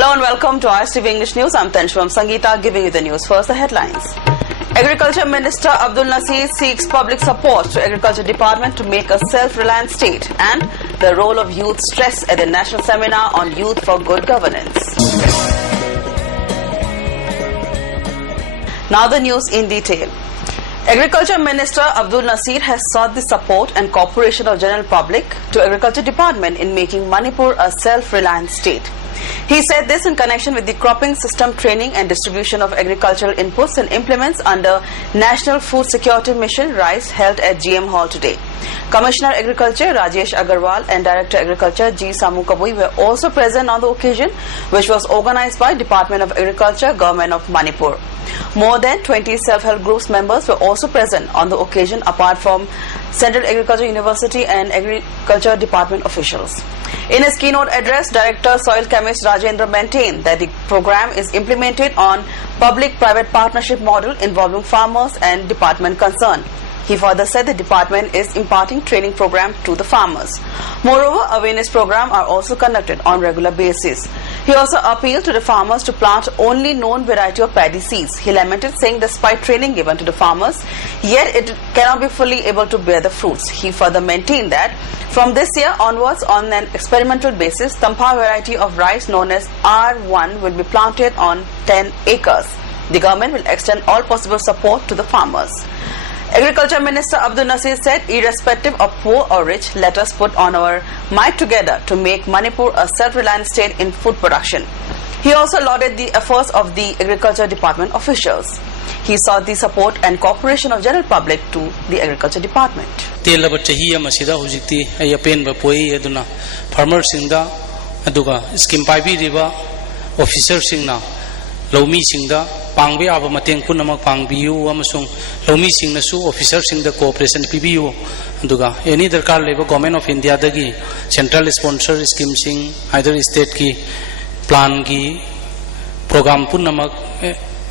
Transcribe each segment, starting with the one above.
Hello and welcome to ISTV English News. I'm Tanshwam Sangeeta giving you the news. First, the headlines. Agriculture Minister Abdul Nasir seeks public support to Agriculture Department to make a self-reliant state, and the role of youth stressed at the National Seminar on Youth for Good Governance. Now the news in detail. Agriculture Minister Abdul Nasir has sought the support and cooperation of general public to Agriculture Department in making Manipur a self-reliant state. He said this in connection with the cropping system training and distribution of agricultural inputs and implements under National Food Security Mission RISE held at GM Hall today. Commissioner Agriculture Rajesh Agarwal and Director Agriculture G. Samu Kabui were also present on the occasion, which was organized by Department of Agriculture, Government of Manipur. More than 20 self-help groups members were also present on the occasion apart from Central Agriculture University and Agriculture Department officials. In his keynote address, Director Soil Chemist Rajendra maintained that the program is implemented on public-private partnership model involving farmers and department concerned. He further said the department is imparting training program to the farmers. Moreover, awareness programs are also conducted on regular basis. He also appealed to the farmers to plant only known variety of paddy seeds. He lamented, saying despite training given to the farmers, yet it cannot be fully able to bear the fruits. He further maintained that from this year onwards, on an experimental basis, Tampa variety of rice known as R1 will be planted on 10 acres. The government will extend all possible support to the farmers. Agriculture Minister Abdul Nasir said, irrespective of poor or rich, let us put on our might together to make Manipur a self-reliant state in food production. He also lauded the efforts of the Agriculture Department officials. He sought the support and cooperation of general public to the Agriculture Department. Pangbe aba mateng punamak pangbiu amasung lomi singna su officer singda cooperation pibiu aduga any darkar leba government of India dagi central sponsor scheme sing either state ki plan ki program punamak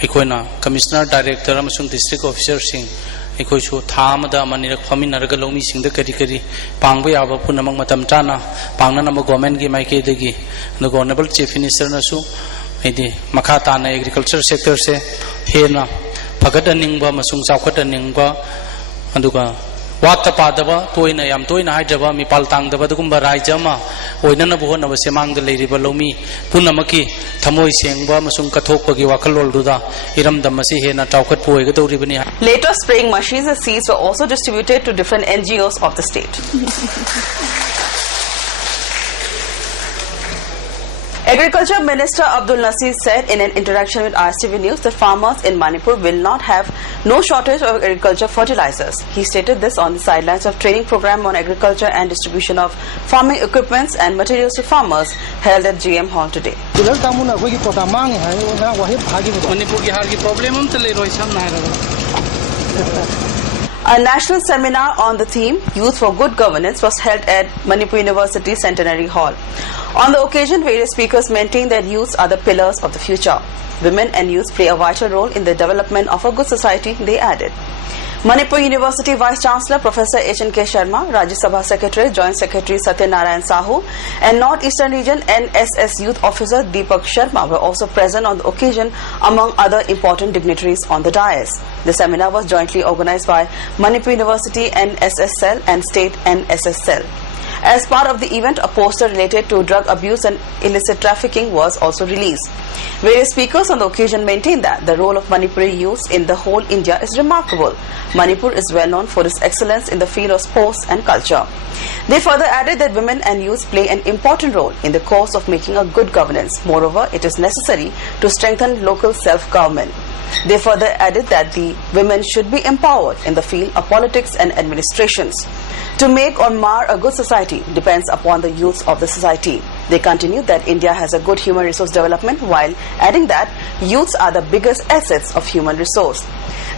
ekoina commissioner director amasung district officer sing ekoi su thamada manirak phaminaraga lomi singda kari kari pangbe aba punamak matam chana pangna nam government ki maike dagi the honorable chief minister na su Edi makata na agriculture sector se hena phagada ningba masung chawkhata ningba aduga wata padaba toina yam toina haidaba mipal tangdaba dugumba raijama oinana buhona basemang da leiriba lomi punamaki thamoi sengba masung kathokpagi wakhalol duda iramdam masi hena chawkhat poiga doribani. Later, spraying machines and seeds were also distributed to different NGOs of the state. Agriculture Minister Abdul Nasir said in an interaction with ISTV News that farmers in Manipur will not have no shortage of agriculture fertilizers. He stated this on the sidelines of training program on agriculture and distribution of farming equipments and materials to farmers held at GM Hall today. A national seminar on the theme Youth for Good Governance was held at Manipur University Centenary Hall. On the occasion, various speakers maintained that youths are the pillars of the future. Women and youth play a vital role in the development of a good society, they added. Manipur University Vice Chancellor Professor H.N.K. Sharma, Rajya Sabha Secretary, Joint Secretary Satya Narayan Sahu, and North Eastern Region NSS Youth Officer Deepak Sharma were also present on the occasion, among other important dignitaries on the dais. The seminar was jointly organized by Manipur University NSS Cell and State NSS Cell. As part of the event, a poster related to drug abuse and illicit trafficking was also released. Various speakers on the occasion maintained that the role of Manipuri youths in the whole India is remarkable. Manipur is well known for its excellence in the field of sports and culture. They further added that women and youth play an important role in the course of making a good governance. Moreover, it is necessary to strengthen local self-government. They further added that the women should be empowered in the field of politics and administrations. To make or mar a good society depends upon the youth of the society. They continued that India has a good human resource development, while adding that youths are the biggest assets of human resource.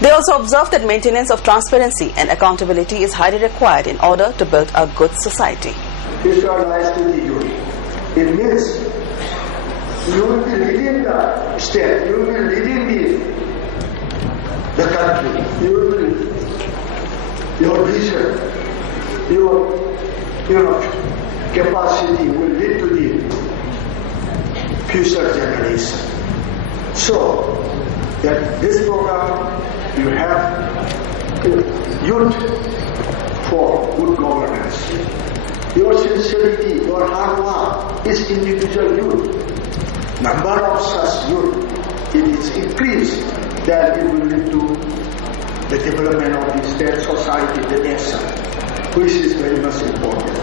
They also observed that maintenance of transparency and accountability is highly required in order to build a good society. This lies to the youth. It means you will be leading the state, you will be leading the country, you will be your vision. Your capacity will lead to the future generation. So that this program you have youth for good governance. Your sincerity, your hard work is individual youth. Number of such youth, it is increased, then it will lead to the development of the state, society, the nation, which is very much important.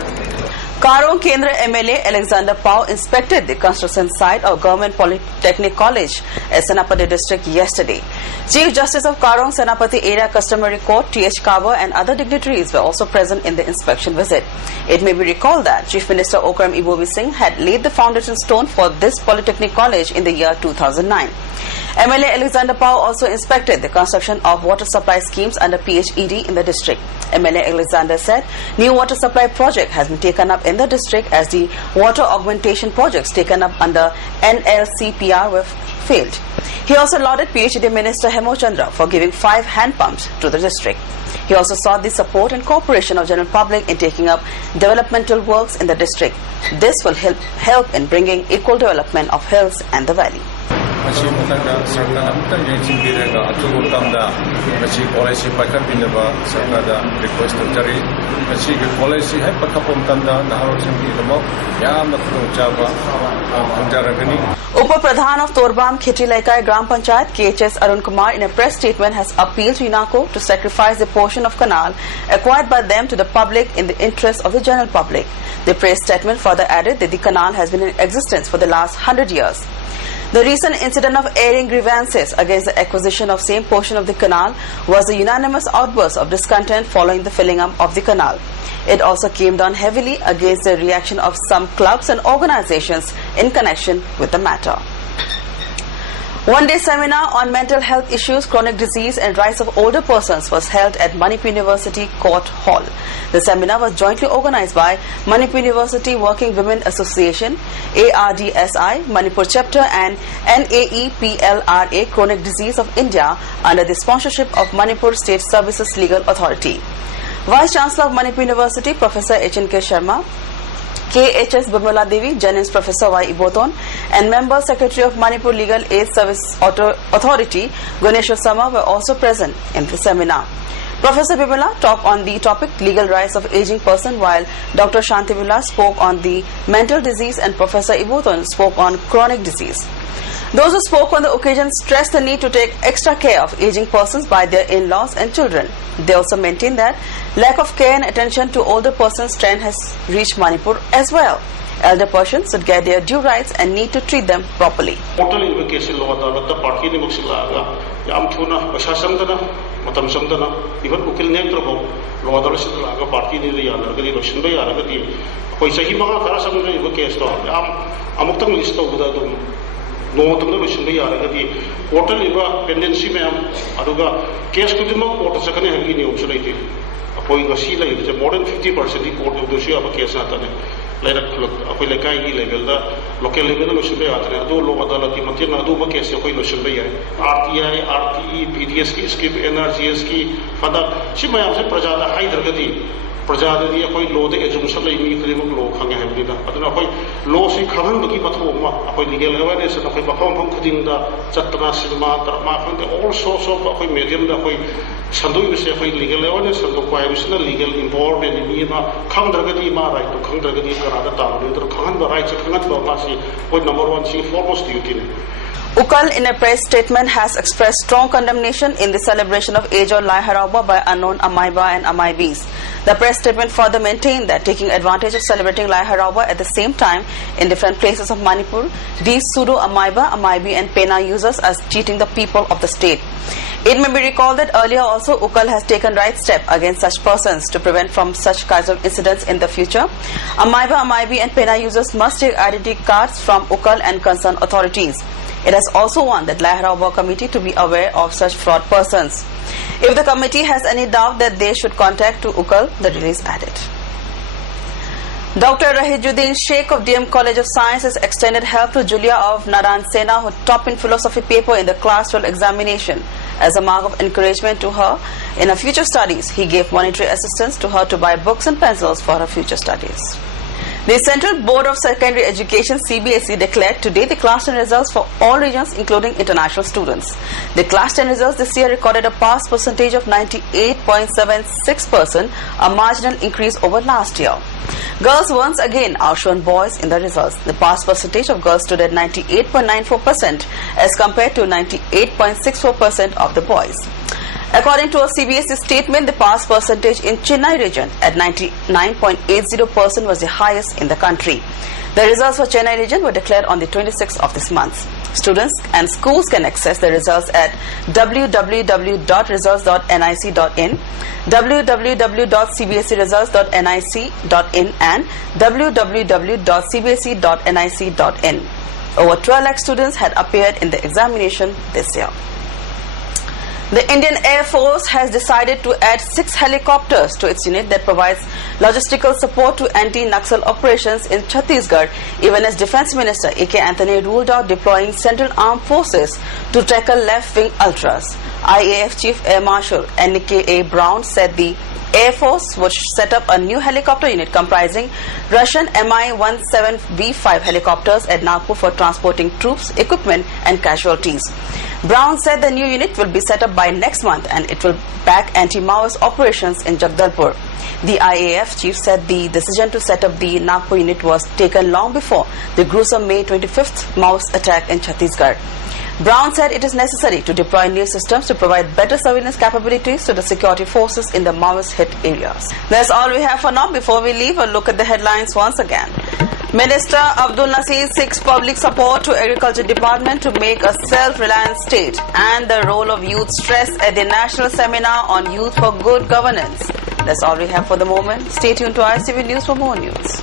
Karong Kendra MLA Alexander Pao inspected the construction site of Government Polytechnic College at Senapati district yesterday. Chief Justice of Karong Senapati Area Customary Court T.H. Kaba and other dignitaries were also present in the inspection visit. It may be recalled that Chief Minister Okram Ibobi Singh had laid the foundation stone for this Polytechnic College in the year 2009. MLA Alexander Pao also inspected the construction of water supply schemes under PHED in the district. MLA Alexander said new water supply project has been taken up in the district as the water augmentation projects taken up under NLCPR were failed. He also lauded PHED Minister Hemo Chandra for giving 5 hand pumps to the district. He also sought the support and cooperation of general public in taking up developmental works in the district. This will help in bringing equal development of hills and the valley. Upa Pradhan of Torbam Kheti Laikai Gram Panchayat KHS Arun Kumar in a press statement has appealed to UNACO to sacrifice the portion of canal acquired by them to the public in the interest of the general public. The press statement further added that the canal has been in existence for the last 100 years. The recent incident of airing grievances against the acquisition of same portion of the canal was a unanimous outburst of discontent following the filling up of the canal. It also came down heavily against the reaction of some clubs and organizations in connection with the matter. One-day seminar on mental health issues, chronic disease and rights of older persons was held at Manipur University Court Hall. The seminar was jointly organized by Manipur University Working Women Association, ARDSI, Manipur Chapter and NAEPLRA Chronic Disease of India under the sponsorship of Manipur State Services Legal Authority. Vice Chancellor of Manipur University, Professor H.N.K. Sharma, KHS Bimala Devi, Journalist Professor Y. Iboton, and Member Secretary of Manipur Legal Aid Service Authority, Ganesh Osama, were also present in the seminar. Professor Bimala talked on the topic legal rights of aging person, while Dr. Shanti Vilas spoke on the mental disease and Professor Iboton spoke on chronic disease. Those who spoke on the occasion stressed the need to take extra care of aging persons by their in-laws and children. They also maintained that lack of care and attention to older persons trend has reached Manipur as well. Elder persons should get their due rights and need to treat them properly. Portal invocation law the party ni muxilaga yam thuna pasasam dana matam samdana even ukil netro law the laga party ni yana gadi roshin ba yara gadi koi sahi manga kara samdana invocation to yam amuktam list to buda dum no tum roshin ba yara gadi portal iba pendency me aduga case kudima portal sakane hangi ni option koi gasi la yu more than 50% di court of doshi aba case ata ne later akoi lekai gi level da local level lo shimbe atre adu lo adala ki matin adu ba case akoi lo shimbe ya RTI RTE PDS ki skip NRGS ki fada shimaya se prajada haidar gadi prajada di akoi lo de ejumsa lai mi kre lo khanga hebni da aduna akoi lo si khagan bagi patho ma akoi legal awareness akoi bakhom phom khuding da chatna silma tarma khang all sorts of akoi medium da akoi sandoi bise akoi legal awareness sando kwai bisna legal important ni ma khang dragadi ma right to khang dragadi karada ta do khan ba right khangat ba ma si koi number 1 si foremost duty ne. Ukal, in a press statement, has expressed strong condemnation in the celebration of Age of Lai Harauba by unknown Amaiba and Amaibis. The press statement further maintained that taking advantage of celebrating Lai Harauba at the same time in different places of Manipur, these pseudo Amaiba, Amaibi and Pena users are cheating the people of the state. It may be recalled that earlier also Ukal has taken right step against such persons to prevent from such kinds of incidents in the future. Amaiba, Amaibi and Pena users must take identity cards from Ukal and concerned authorities. It has also warned that Lai Harauba committee to be aware of such fraud persons. If the committee has any doubt that they should contact to Ukal, the release added. Dr. Rahijuddin Sheikh of DM College of Science has extended help to Julia of Naran Sena, who topped in philosophy paper in the class 12 examination. As a mark of encouragement to her in her future studies, he gave monetary assistance to her to buy books and pencils for her future studies. The Central Board of Secondary Education (CBSE) declared today the Class 10 results for all regions, including international students. The Class 10 results this year recorded a pass percentage of 98.76%, a marginal increase over last year. Girls once again outshone boys in the results. The pass percentage of girls stood at 98.94% as compared to 98.64% of the boys. According to a CBSE statement, the pass percentage in Chennai region at 99.80% was the highest in the country. The results for Chennai region were declared on the 26th of this month. Students and schools can access the results at www.results.nic.in, www.cbseresults.nic.in and www.cbse.nic.in. Over 12 lakh students had appeared in the examination this year. The Indian Air Force has decided to add 6 helicopters to its unit that provides logistical support to anti-Naxal operations in Chhattisgarh, even as Defence Minister A.K. Anthony ruled out deploying Central Armed Forces to tackle left-wing ultras. IAF Chief Air Marshal N.K.A. Brown said the Air Force would set up a new helicopter unit comprising Russian Mi-17V5 helicopters at Nagpur for transporting troops, equipment and casualties. Brown said the new unit will be set up by next month and it will back anti-Maoist operations in Jagdalpur. The IAF chief said the decision to set up the Nagpur unit was taken long before the gruesome May 25th Maoist attack in Chhattisgarh. Brown said it is necessary to deploy new systems to provide better surveillance capabilities to the security forces in the Maoist-hit areas. That's all we have for now. Before we leave, a look at the headlines once again. Minister Abdul Nasir seeks public support to Agriculture Department to make a self-reliant state, and the role of youth stressed at the National Seminar on Youth for Good Governance. That's all we have for the moment. Stay tuned to ICTV News for more news.